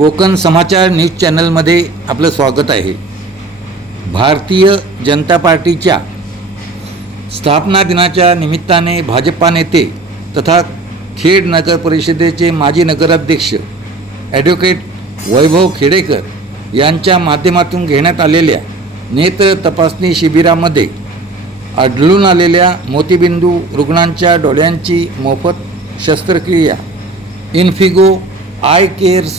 कोकण समाचार news चॅनलमध्ये आपलं स्वागत आहे. भारतीय जनता पार्टीच्या स्थापना दिनाच्या निमित्ताने भाजपा नेते तथा खेड नगर परिषदेचे माजी नगराध्यक्ष ॲडव्होकेट वैभव खेडेकर यांच्या माध्यमातून घेण्यात आलेल्या नेत्र तपासणी शिबिरामध्ये आढळून आलेल्या मोतीबिंदू रुग्णांच्या डोळ्यांची मोफत शस्त्रक्रिया इन्फिगो आय केअर्स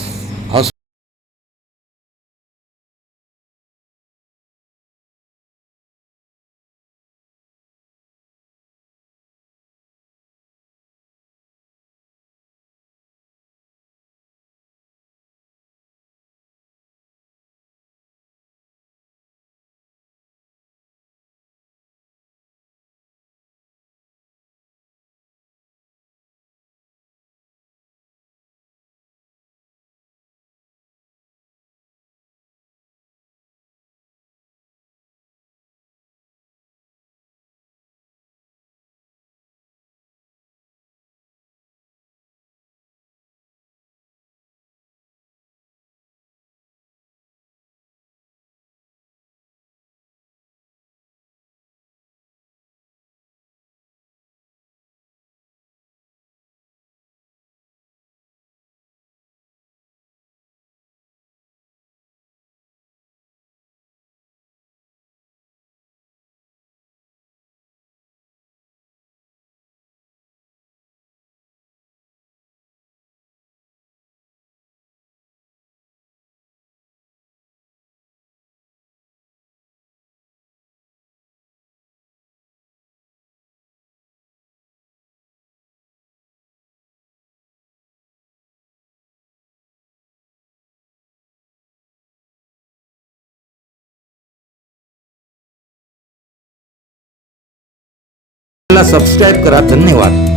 सबस्क्राईब करा. धन्यवाद.